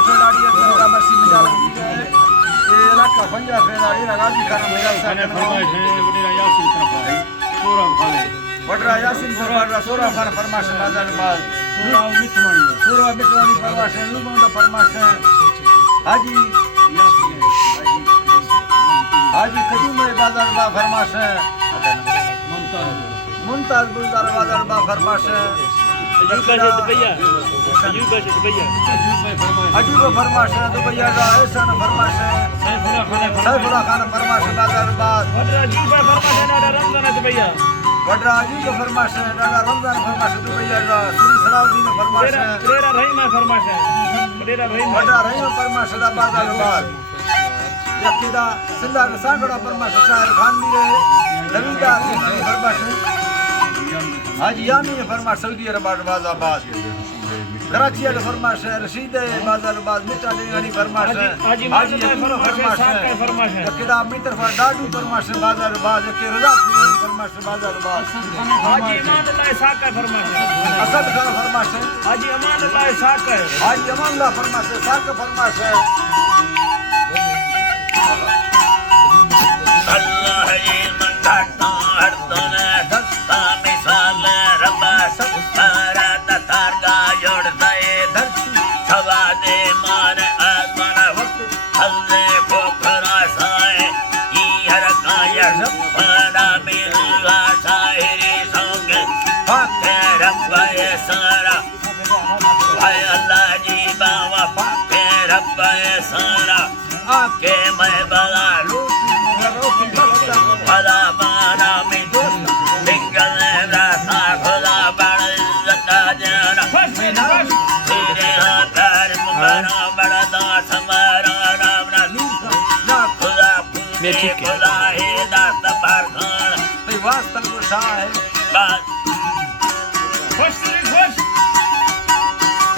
खुश लाड़ी का मर्सी मिला ये इलाका पंजाब फेराड़ी लगाजी खाना मिला खाने फरमाइश है बड़ा यासीन तरफ है पूरा खाने बड़ा यासीन बड़ा सोरा खाना फरमाइश बाजार बाज पूरा मिटवानी फरमाइश लुगोंदा फरमाइश हाजी हाजी कदीम बाजार बा फरमाइश मुमताज गुलजार बाजार बा फरमाइश अजीब फरमाइश दुबैया का ऐसा न फरमाइश सैफुल्लाह खान फरमाइश बाजार बाज वड्रा अजीब फरमाइश डाला रमजान फरमाइश दुबैया का श्री सलाउद्दीन फरमाइश डेरा रहीम फरमाइश दा बाजार बाज यकीदा सिंधा का सांगड़ा फरमाइश शायर खान भी है नवीदा फरमाइश हाजी यामी फरमाइश सऊदी अरब बाजार कराची वाले फरमाइश है रशीद बाजार बाज मिटा देगानी फरमाइश है हाजी यकीन फरमाइश है किताब मित्र फर डाडू फरमाइश बाजार बाज के रजा फरमाइश बाजार बाज हाजी अमान अल्लाह साका फरमाइश असद खान फरमाइश है हाजी अमान अल्लाह साका हाजी अमान अल्लाह फरमाइश है साका फरमाइश है अल्लाह ये मंदाता हरदोना दस्ता मिसाल रब्बा सत्तारा तारगा जोड़ दे धरती हवा दे मार आसमान वक्त हल्ले को खरासाए ये हर काया रब्बाना मिला शायरी सॉन्ग फाके रब्बा ये सारा हाय अल्लाह जी बावा फाके रब्बा ये सारा आके मैं बला भला बाना में निकल रहा भला बड़ा जता जाना तेरे हाथ मुबारा बड़ा दास हमारा राम ना खुदा पूरे खुदा है दास बार खान वास्ता को शाह बात खुश खुश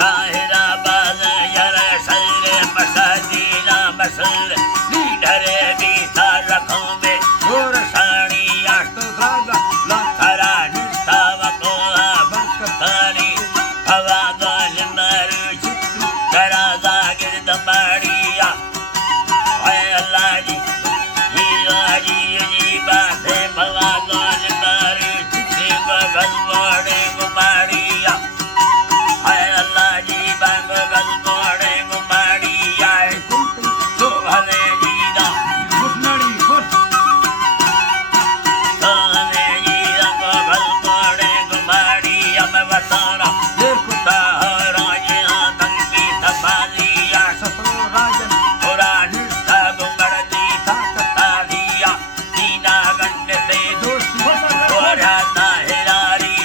ताहिरा बाज यार सरे मसादीना मसल लीडरे भी था रखों में और साड़ी आटो धागा लखरा निस्ता वकोला बंकतानी हवा गाल मारू चित्रू करा जागिर दमाड़िया हाय अल्लाह जी ये बात है हवा गाल मारू चित्रू बगल मोड़े गुमाड़िया हाय अल्लाह जी बगल मोड़े गुमाड़िया तो हले जीदा खुशनाड़ी खुश हले जीदा बगल मोड़े गुमाड़िया मैं बताना देखो तारा ये आतंकी तबालिया सतरो राजन थोड़ा निस्ता गुमड़ती ताकतालिया दीना गंड से दोस्ती थोड़ा ताहिरारी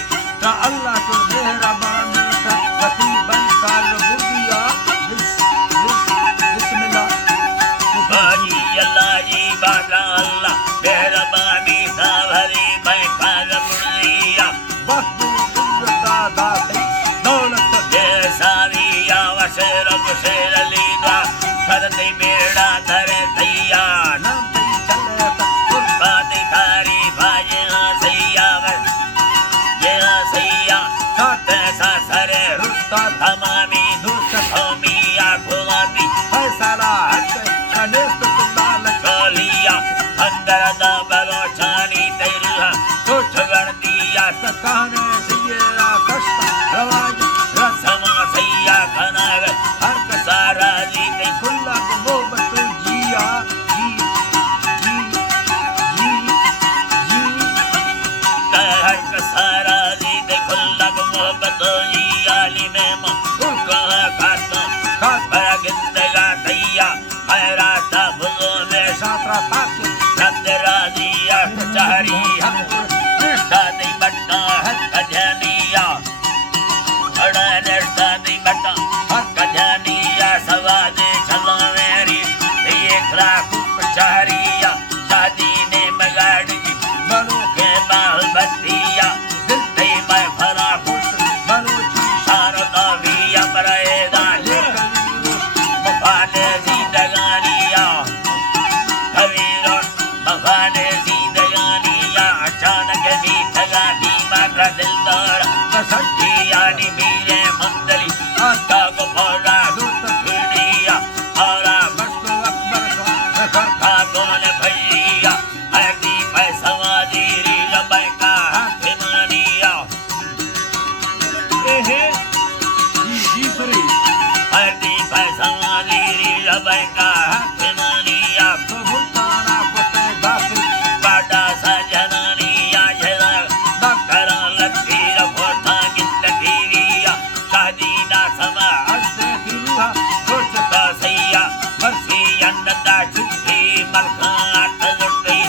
का अल्लाह तो मेहरबान का कतीबन साल बुदिया बिस्मिल्लाह बाजी अल्लाह जी बाजा अल्लाह मेहरबानी सावरी मैं खाल मुड़िया वक्त इज्जत दाते दौलत ये साविया वशर बुशर लीदा धरती बेड़ा धरे दैया नाम पे चले तक बाती थारी भाई सैया ये सैया कैसा सरे रुस्ता तमामी दुष्ट होमिया खुलाती फैसला हक अनेस्त कुल्लाल गोलिया अंदर दा बलोचानी तेरा कुछ गणतिया कहने सियरा कष्ट रवाज रसमा सैया खनाग हर सारा जीते खुल्ला को मोहब्बत जिया जी जी जी जी हर सारा जीते खुल्ला को मोहब्बत आली में उनका खाता पर गिंदगा तैया खैराता भुलो में सात्रा पाके नंदरा दिया चारी निष्ठा नहीं बट्टा हक जनिया अड़ा निष्ठा नहीं बट्टा हक जनिया सवादे चलो मेरी एक लाख चारिया शादी ने बगाड़ दी बनो के बाल बत्तिया दिल पे मैं भरा खुश बनो ची सारो तो भी अमरेदा हरदी फैसली रबैका हिमानिया तो भूताना कोते गाते बाडा सजनानिया जरा दक्कर लक्ष्मी रफोता गिंदकीरिया शादीना समा हस्ते फिरुहा सोच सैया वर्षी अन्नदा चिट्ठी मलका तजुर्दी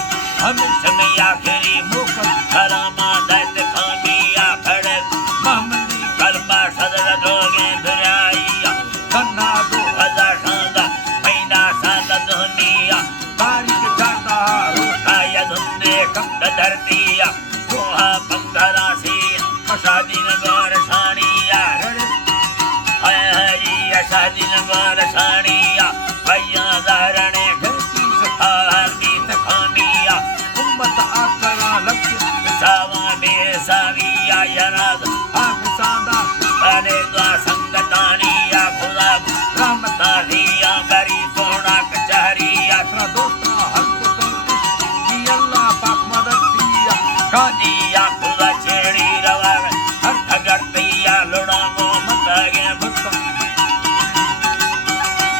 हम समय आखिरी मुकम हरामा दैत खामिया फड़े महमदी कर्मा सदर दोगे दुराइया कन्ना दो हजार शांदा महीना सादा दुनिया बारिश जाता रोटा आया धुंदे कम धरतिया दोहा पंधरा सी शादी नगर सानिया हरिया शादी नगर सानिया भैया धारणे घंटी से आरती खामिया उम्मत आकरा लक्ष्य सावा मेरे साविया यनाद आंख सादा अरे द्वा संगतानिया खुदा रहमत बरी सोना कचहरिया यात्रा दोस्ता हमको तंदुरुस्त की अल्लाह पाक मदद दिया काजी दिया खुदा छेड़ी रवा हर अगर दिया लुड़ा गो मतागे भक्ता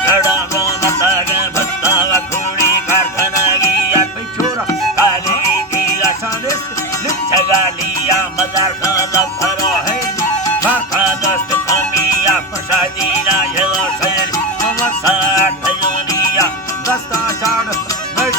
लुड़ा गो मतागे भत्ता वखुड़ी कारखाना गिया पे छोरा काली दिया सानिस्त छगाली